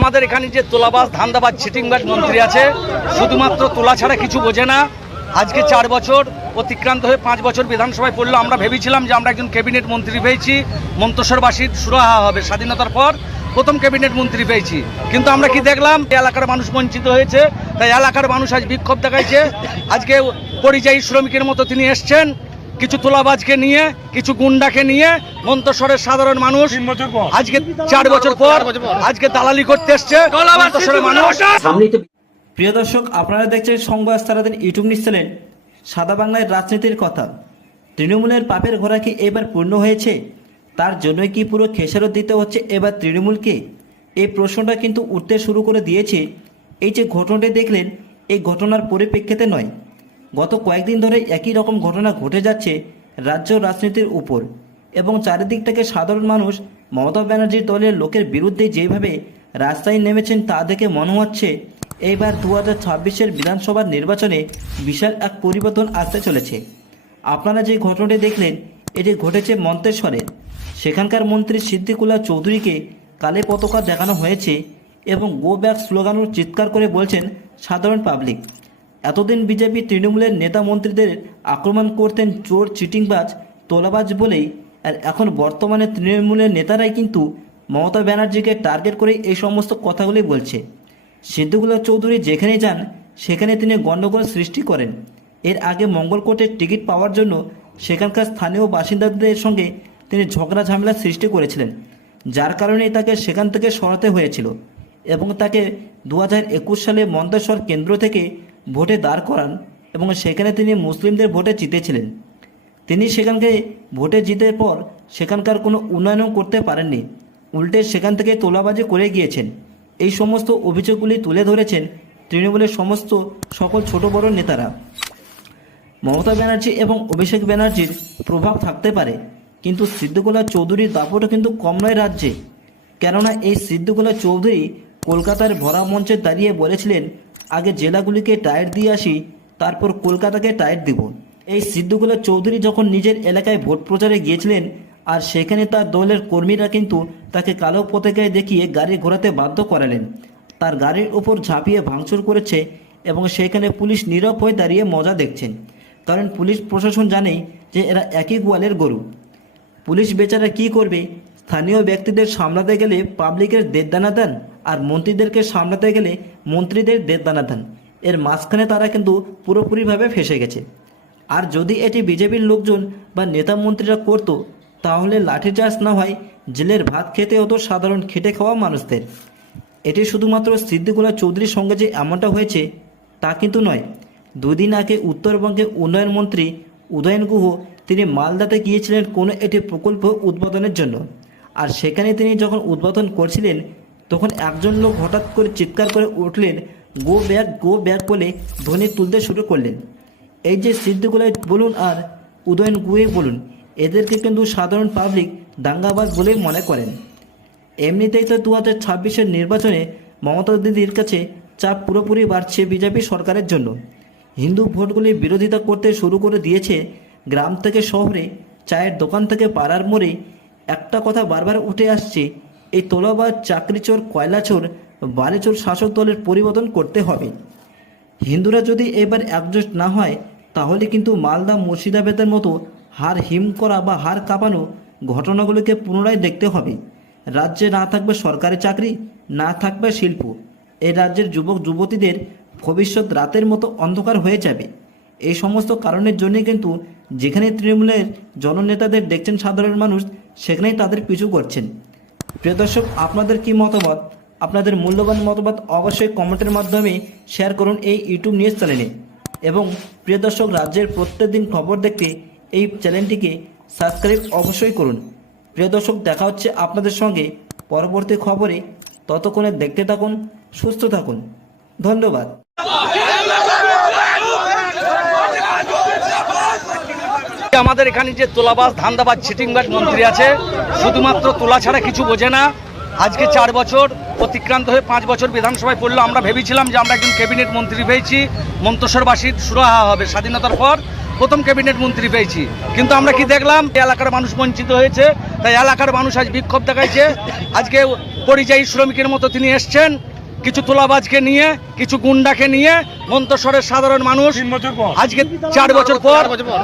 আমাদের এখানে যে তোলাবাস ধান্দাবাজ চিটিংবাজ মন্ত্রী আছে, শুধুমাত্র তোলা ছাড়া কিছু বোঝে না। আজকে চার বছর অতিক্রান্ত হয়ে পাঁচ বছর বিধানসভায় পড়ল। আমরা ভেবেছিলাম যে আমরা একজন ক্যাবিনেট মন্ত্রী পেয়েছি মন্তসরবাসীর সুরাহা হবে স্বাধীনতার পর প্রথম ক্যাবিনেট মন্ত্রী পেয়েছি। কিন্তু আমরা কি দেখলাম? এলাকার মানুষ বঞ্চিত হয়েছে, তাই এলাকার মানুষ আজ বিক্ষোভ দেখাইছে। আজকে পরিযায়ী শ্রমিকের মতো তিনি এসছেন। কিছু তোলাবাজকে নিয়ে কিছু গুন্ডাকে নিয়ে মন্তসরের সাধারণ মানুষ আজকে চার বছর পর আজকে দালালি করতে এসছে প্রিয় দর্শক আপনারা দেখছেন সংবাদ সারাদিন ইউটিউব নিউজ চ্যানেল সাদা বাংলায় রাজনীতির কথা। তৃণমূলের পাপের ঘোড়া কি এবার পূর্ণ হয়েছে? তার জন্যই কি পুরো খেসারত দিতে হচ্ছে এবার তৃণমূলকে? এই প্রশ্নটা কিন্তু উঠতে শুরু করে দিয়েছে। এই যে ঘটনাটি দেখলেন এই ঘটনার পরিপ্রেক্ষিতে নয় গত কয়েকদিন ধরে একই রকম ঘটনা ঘটে যাচ্ছে রাজ্য রাজনীতির উপর এবং চারিদিক থেকে সাধারণ মানুষ মমতা ব্যানার্জির দলের লোকের বিরুদ্ধে যেভাবে রাস্তায় নেমেছেন তা দেখে মনে হচ্ছে এইবার দু হাজার ছাব্বিশের বিধানসভার নির্বাচনে বিশাল এক পরিবর্তন আসতে চলেছে। আপনারা যে ঘটনাটি দেখলেন, এটি ঘটেছে মন্তেশ্বরে। সেখানকার মন্ত্রী সিদ্দিকুল্লাহ চৌধুরীকে কালে পতাকা দেখানো হয়েছে এবং গো ব্যাক স্লোগানও চিৎকার করে বলছেন সাধারণ পাবলিক। এতদিন বিজেপি তৃণমূলের নেতা মন্ত্রীদের আক্রমণ করতেন চোর, চিটিংবাজ, তোলাবাজ বলেই। আর এখন বর্তমানে তৃণমূলের নেতারাই কিন্তু মমতা ব্যানার্জিকে টার্গেট করে এই সমস্ত কথাগুলি বলছে। সিদ্ধুগুলা চৌধুরী যেখানে যান সেখানে তিনি গণ্ডগোল সৃষ্টি করেন। এর আগে মঙ্গলকোটের টিকিট পাওয়ার জন্য সেখানকার স্থানীয় বাসিন্দাদের সঙ্গে তিনি ঝগড়া ঝামেলা সৃষ্টি করেছিলেন, যার কারণেই তাকে সেখান থেকে সরাতে হয়েছিল। এবং তাকে দু হাজার একুশ সালে মন্তেশ্বর কেন্দ্র থেকে ভোটে দাঁড় করান এবং সেখানে তিনি মুসলিমদের ভোটে জিতেছিলেন। তিনি সেখানকে ভোটে জিতের পর সেখানকার কোনো উন্নয়নও করতে পারেননি। উল্টে সেখান থেকে তোলাবাজি করে গিয়েছেন। এই সমস্ত অভিযোগগুলি তুলে ধরেছেন তৃণমূলের সমস্ত সকল ছোট বড় নেতারা। মমতা ব্যানার্জি এবং অভিষেক ব্যানার্জির প্রভাব থাকতে পারে, কিন্তু সিদ্ধগোলা চৌধুরীর দাপটও কিন্তু কম নয় রাজ্যে। কেননা এই সিদ্ধগোলা চৌধুরী কলকাতার ভরা মঞ্চে দাঁড়িয়ে বলেছিলেন আগে জেলাগুলিকে টায়ার দিয়ে আসি, তারপর কলকাতাকে টায়ার দিব। এই সিদ্ধগোলা চৌধুরী যখন নিজের এলাকায় ভোট প্রচারে গিয়েছিলেন, আর সেখানে তার দলের কর্মীরা কিন্তু তাকে কালো পতাকায় দেখিয়ে গাড়ি ঘোরাতে বাধ্য করালেন। তার গাড়ির ওপর ঝাঁপিয়ে ভাঙচুর করেছে এবং সেখানে পুলিশ নীরব হয়ে দাঁড়িয়ে মজা দেখছেন। কারণ পুলিশ প্রশাসন জানেই যে এরা একই গোয়ালের গরু। পুলিশ বেচারা কি করবে? স্থানীয় ব্যক্তিদের সামলাতে গেলে পাবলিকের দেড়দানা দেন? আর মন্ত্রীদেরকে সামলাতে গেলে মন্ত্রীদের দেড়দানা দেন এর মাঝখানে তারা কিন্তু পুরোপুরিভাবে ফেসে গেছে। আর যদি এটি বিজেপির লোকজন বা নেতা মন্ত্রীরা করতো, তাহলে লাঠিচার্জ না হয় জেলের ভাত খেতে হতো সাধারণ খেটে খাওয়া মানুষদের। এটি শুধুমাত্র সিদ্দিকুল্লা চৌধুরীর সঙ্গে যে এমনটা হয়েছে, তা কিন্তু নয়। দুদিন আগে উত্তরবঙ্গের উন্নয়ন মন্ত্রী উদয়ন গুহ তিনি মালদাতে গিয়েছিলেন কোনো একটি প্রকল্প উদ্বোধনের জন্য। আর সেখানে তিনি যখন উদ্বোধন করছিলেন তখন একজন লোক হঠাৎ করে চিৎকার করে উঠলেন, গো ব্যাগ গো ব্যাগ বলে ধ্বনি তুলতে শুরু করলেন। এই যে সিদ্দিকুলাই বলুন আর উদয়ন গুহে বলুন, এদেরকে কিন্তু সাধারণ পাবলিক দাঙ্গাবাজ বলেই মনে করেন। এমনিতেই তো দু হাজার ছাব্বিশের নির্বাচনে মমতা দিদির কাছে চাপ পুরোপুরি বাড়ছে বিজেপি সরকারের জন্য। হিন্দু ভোটগুলি বিরোধিতা করতে শুরু করে দিয়েছে গ্রাম থেকে শহরে, চায়ের দোকান থেকে পাড়ার মোড়ে। একটা কথা বারবার উঠে আসছে এই তোলাবাজ চাকরিচোর কয়লাচোর বালিচোর শাসক দলের পরিবর্তন করতে হবে। হিন্দুরা যদি এবার একজোট না হয়, তাহলে কিন্তু মালদা মুর্শিদাবাদের মতো হার হিম করা বা হার কাঁপানো ঘটনাগুলোকে পুনরায় দেখতে হবে। রাজ্যে না থাকবে সরকারি চাকরি, না থাকবে শিল্প। এই রাজ্যের যুবক, যুবতীদের ভবিষ্যৎ রাতের মতো অন্ধকার হয়ে যাবে। এই সমস্ত কারণের জন্য কিন্তু যেখানে তৃণমূলের জননেতাদের দেখছেন সাধারণ মানুষ, সেখানেই তাদের পিছু করছেন। প্রিয় দর্শক, আপনাদের কি মতামত? আপনাদের মূল্যবান মতামত অবশ্যই কমেন্টের মাধ্যমে শেয়ার করুন এই ইউটিউব নিউজ চ্যানেলে এবং প্রিয় দর্শক, রাজ্যের প্রত্যেকদিন খবর দেখতে এই চ্যানেলটিকে সাবস্ক্রাইব অবশ্যই করুন। প্রিয় দর্শক, দেখা হচ্ছে আপনাদের সঙ্গে পরবর্তী খবরে। ততক্ষণে দেখতে থাকুন, সুস্থ থাকুন। ধন্যবাদ। আমাদের এখানে যে তোলাবাস ধান্দাবাজ চিটিংবাজ মন্ত্রী আছে, শুধুমাত্র তোলা ছাড়া কিছু বোঝে না। আজকে চার বছর অতিক্রান্ত হয়ে পাঁচ বছর বিধানসভায় পড়ল। আমরা ভেবেছিলাম যে আমরা একজন ক্যাবিনেট মন্ত্রী পেয়েছি মন্তসরবাসীর সুরাহা হবে স্বাধীনতার পর প্রথম ক্যাবিনেট মন্ত্রী পেয়েছি। কিন্তু আমরা কি দেখলাম? এলাকার মানুষ বঞ্চিত হয়েছে। তাই এলাকার মানুষ আজ বিক্ষোভ দেখাইছে। আজকে পরিযায়ী শ্রমিকের মতো তিনি এসছেন। কিছু তোলাবাজকে নিয়ে কিছু গুন্ডাকে নিয়ে মন্তসরের সাধারণ মানুষ আজকে চার বছর পর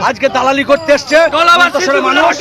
আজকে দালালি করতে এসছে মানুষ।